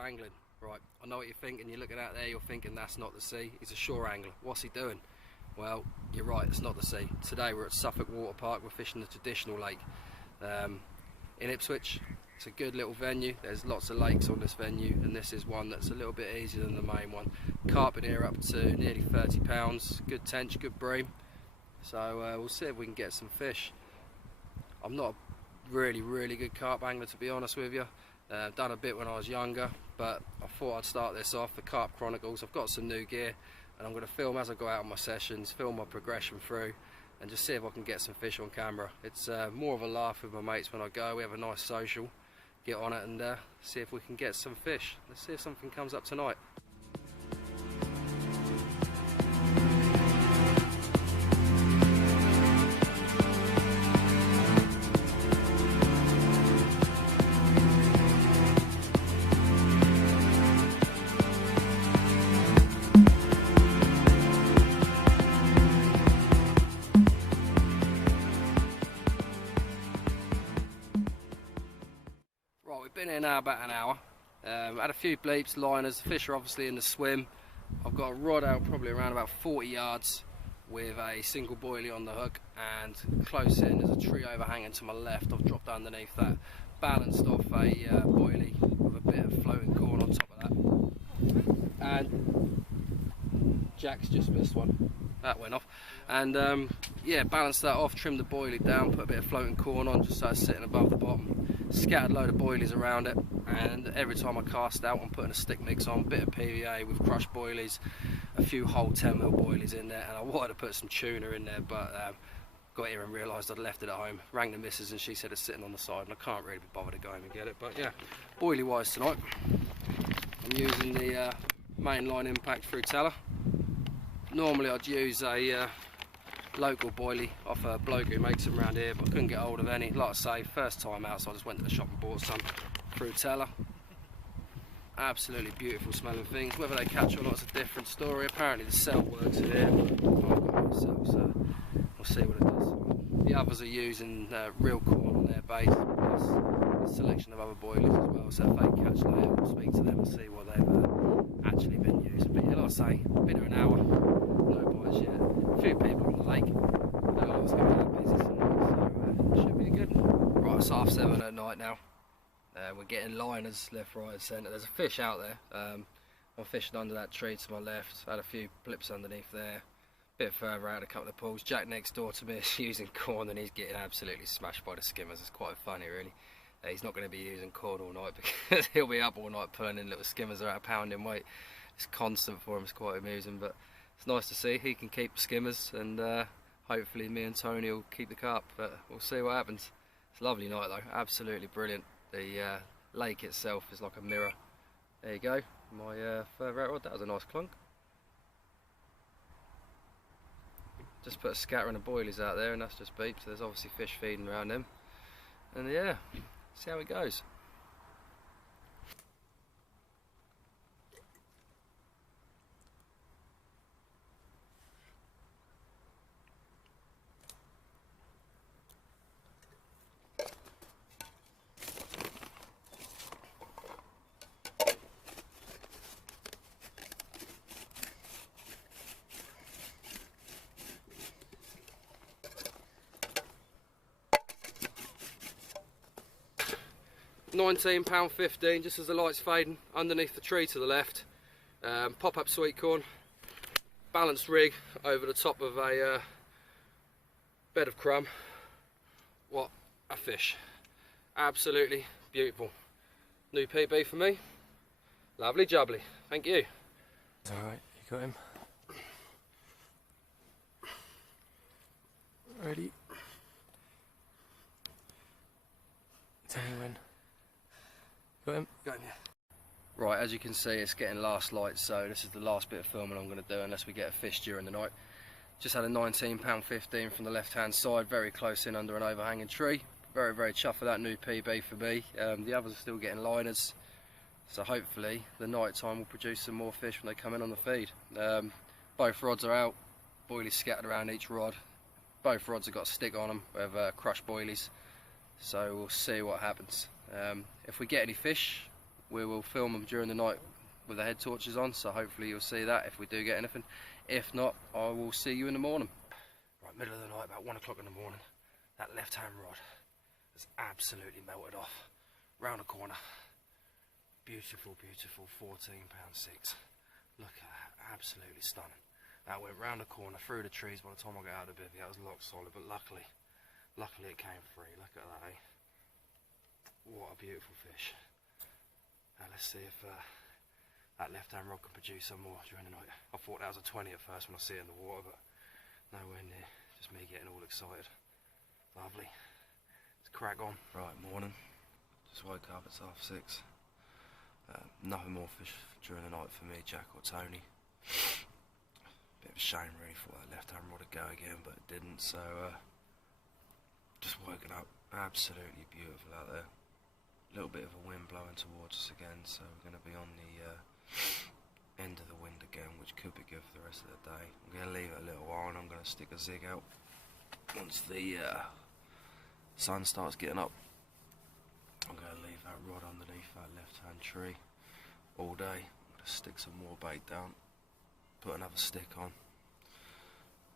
angling. Right, I know what you're thinking. You're looking out there, you're thinking that's not the sea. He's a shore angler. What's he doing? Well, you're right, it's not the sea. Today we're at Suffolk Waterpark. We're fishing the traditional lake in Ipswich. It's a good little venue. There's lots of lakes on this venue, and this is one that's a little bit easier than the main one. Carp here up to nearly 30 pounds. Good tench, good bream. So we'll see if we can get some fish. I'm not a really good carp angler, to be honest with you. Done a bit when I was younger, but I thought I'd start this off, the Carp Chronicles. I've got some new gear, and I'm going to film as I go out on my sessions, film my progression through, and just see if I can get some fish on camera. It's more of a laugh with my mates when I go. We have a nice social, get on it, and see if we can get some fish. Let's see if something comes up tonight. Been here now about an hour. Had a few bleeps, liners. The fish are obviously in the swim. I've got a rod out probably around about 40 yards with a single boilie on the hook, and close in there's a tree overhanging to my left. I've dropped underneath that, balanced off a boilie with a bit of floating corn on top of that, and Jack's just missed one. That went off, and yeah, balanced that off, trimmed the boilie down, put a bit of floating corn on just so it's sitting above the bottom. Scattered a load of boilies around it, and every time I cast out I'm putting a stick mix on, a bit of PVA with crushed boilies, a few whole 10mm boilies in there, and I wanted to put some tuna in there, but got here and realised I'd left it at home. Rang the missus and she said it's sitting on the side, and I can't really be bothered to go home and get it. But yeah, boilie wise tonight I'm using the mainline impact through teller. Normally I'd use a local boilie off a bloke who makes them around here, but I couldn't get hold of any. Like I say, first time out, so I just went to the shop and bought some through teller. Absolutely beautiful smelling things. Whether they catch or not is a different story. Apparently the cell works here, but I've got it myself, so we'll see what it does. The others are using real corn on their bait, plus a selection of other boilies as well, so if they catch later we'll speak to them and see what they've actually been using. But yeah, like I say, been here an hour, no bites yet. A few people on the lake. I know I was going to be that busy tonight, so it should be a good one. Right, it's 7:30 at night now. We're getting liners left, right and centre. There's a fish out there. I'm fishing under that tree to my left. Had a few blips underneath there. A bit further out, a couple of pools. Jack next door to me is using corn, and he's getting absolutely smashed by the skimmers. It's quite funny, really. He's not going to be using corn all night because he'll be up all night pulling in little skimmers about a pound in weight. It's constant for him. It's quite amusing, but it's nice to see he can keep skimmers, and hopefully me and Tony will keep the carp, but we'll see what happens. It's a lovely night though, absolutely brilliant. The lake itself is like a mirror. There you go, my further out rod. That was a nice clunk. Just put a scattering of boilies out there, and that's just beeps. There's obviously fish feeding around them, and yeah, see how it goes. £19.15, just as the light's fading, underneath the tree to the left. Pop-up sweet corn, balanced rig over the top of a bed of crumb. What a fish, absolutely beautiful. New PB for me, lovely jubbly, thank you. Alright, you got him. Ready? Tell me when. Got him? Got him, yeah. Right, as you can see, it's getting last light, so this is the last bit of filming I'm going to do unless we get a fish during the night. Just had a £19.15 from the left hand side, very close in under an overhanging tree. Very chuffed with that new PB for me. The others are still getting liners, so hopefully the night time will produce some more fish when they come in on the feed. Both rods are out, boilies scattered around each rod. Both rods have got a stick on them with crushed boilies, so we'll see what happens. If we get any fish, we will film them during the night with the head torches on, so hopefully you'll see that if we do get anything. If not, I will see you in the morning. Right, middle of the night, about 1 o'clock in the morning, that left hand rod has absolutely melted off. Round the corner. Beautiful, beautiful 14£6. Look at that, absolutely stunning. That went round the corner, through the trees. By the time I got out of the bivvy, that was lock solid, but luckily it came free. Look at that, eh? What a beautiful fish. Now let's see if that left hand rod can produce some more during the night. I thought that was a 20 at first when I see it in the water, but nowhere near. Just me getting all excited. Lovely. Let's crack on. Right, morning. Just woke up, it's 6:30. Nothing more fish during the night for me, Jack or Tony. Bit of a shame really, for that left hand rod to go again, but it didn't, so just woken up. Absolutely beautiful out there. A little bit of a wind blowing towards us again, so we're going to be on the end of the wind again, which could be good for the rest of the day. I'm going to leave it a little while and I'm going to stick a zig out once the sun starts getting up. I'm going to leave that rod underneath that left hand tree all day. I'm going to stick some more bait down, put another stick on,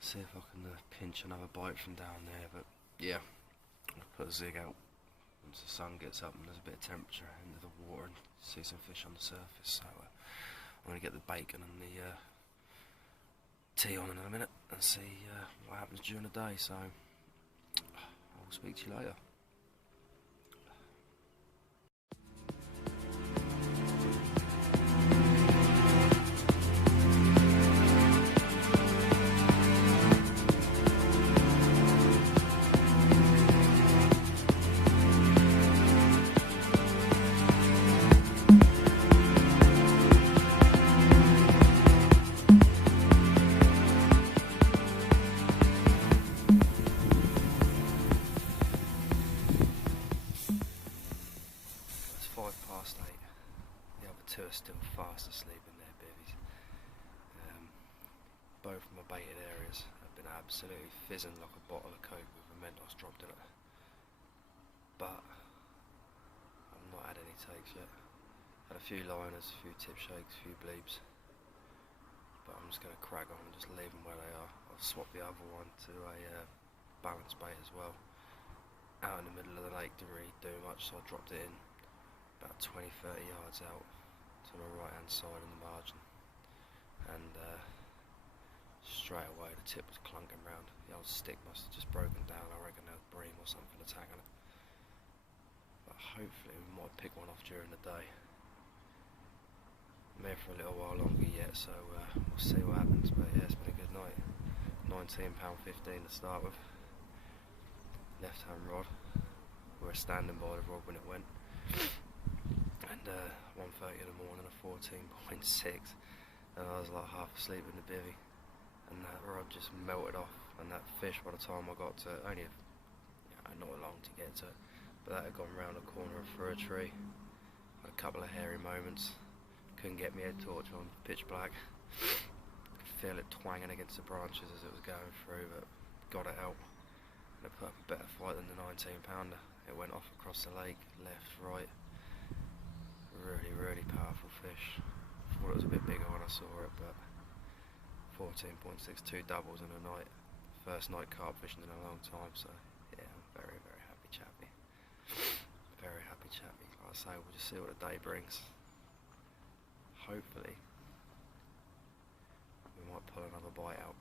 see if I can pinch another bite from down there. But yeah, I'm going to put a zig out once the sun gets up and there's a bit of temperature into the water and see some fish on the surface. So I'm going to get the bacon and the tea on in a minute and see what happens during the day. So I'll speak to you later. Two are still fast asleep in their bivvies. Both of my baited areas have been absolutely fizzing like a bottle of Coke with a Mentos dropped in it. But I've not had any takes yet. Had a few liners, a few tip shakes, a few bleeps. But I'm just going to crack on and just leave them where they are. I'll swap the other one to a balance bait as well. Out in the middle of the lake didn't really do much, so I dropped it in about 20-30 yards out to the right hand side in the margin, and straight away the tip was clunking round. The old stick must have just broken down. I reckon there was bream or something attacking it, but hopefully we might pick one off during the day. I'm here for a little while longer yet, so we'll see what happens. But yeah, it's been a good night. £19.15 to start with. Left hand rod. We were standing by the rod when it went. And 1:30 in the morning, a 14.6, and I was like half asleep in the bivvy, and that rod just melted off. And that fish, by the time I got to it, only not long to get to it, but that had gone round the corner and through a tree. Had a couple of hairy moments, couldn't get my head torch on, pitch black. Could feel it twanging against the branches as it was going through, but got it out. And it put up a better fight than the 19-pounder. It went off across the lake, left, right. Really, really powerful fish. Thought it was a bit bigger when I saw it, but 14.6, 2 doubles in a night. First night carp fishing in a long time, so yeah, I'm very, very happy chappy. Very happy chappy. Like I say, we'll just see what the day brings. Hopefully, we might pull another bite out.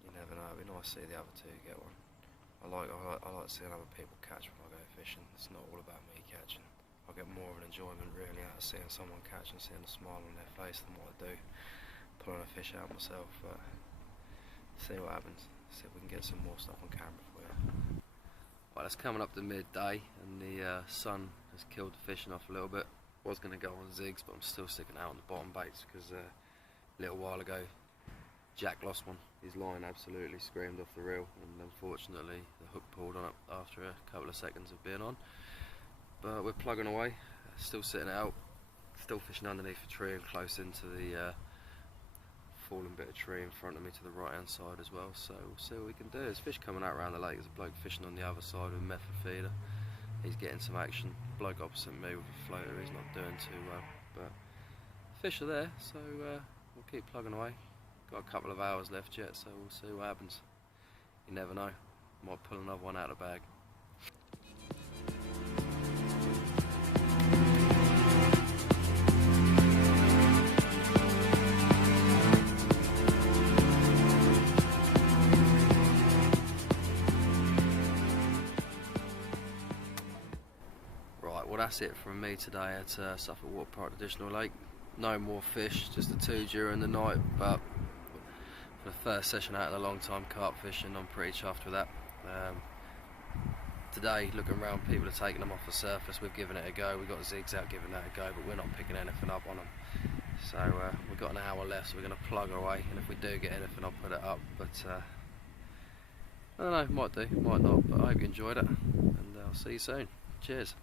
You never know, it'd be nice to see the other two get one. I like seeing other people catch when I go fishing. It's not all about me catching. I get more of an enjoyment really out of seeing someone catch and seeing a smile on their face than what I do pulling a fish out myself. But see what happens. See if we can get some more stuff on camera for you. Well, it's coming up to midday and the sun has killed the fishing off a little bit. Was going to go on zigs, but I'm still sticking out on the bottom baits because a little while ago Jack lost one. His line absolutely screamed off the reel, and unfortunately the hook pulled on it after a couple of seconds of being on. But we're plugging away, still sitting out, still fishing underneath a tree and close into the fallen bit of tree in front of me to the right hand side as well. So we'll see what we can do. There's fish coming out around the lake. There's a bloke fishing on the other side with a method feeder. he's getting some action. Bloke opposite me with a floater, he's not doing too well, but fish are there, so we'll keep plugging away. Got a couple of hours left yet, so we'll see what happens. You never know, might pull another one out of the bag. Right, well that's it from me today at Suffolk Waterpark Additional Lake. No more fish, just the 2 during the night, but for the first session out in a long time carp fishing, I'm pretty chuffed with that. Today, looking around, people are taking them off the surface. We've given it a go. We've got Zigzag giving that a go, but we're not picking anything up on them. So we've got an hour left, so we're going to plug away, and if we do get anything, I'll put it up. But I don't know, might do, might not. But I hope you enjoyed it, and I'll see you soon. Cheers.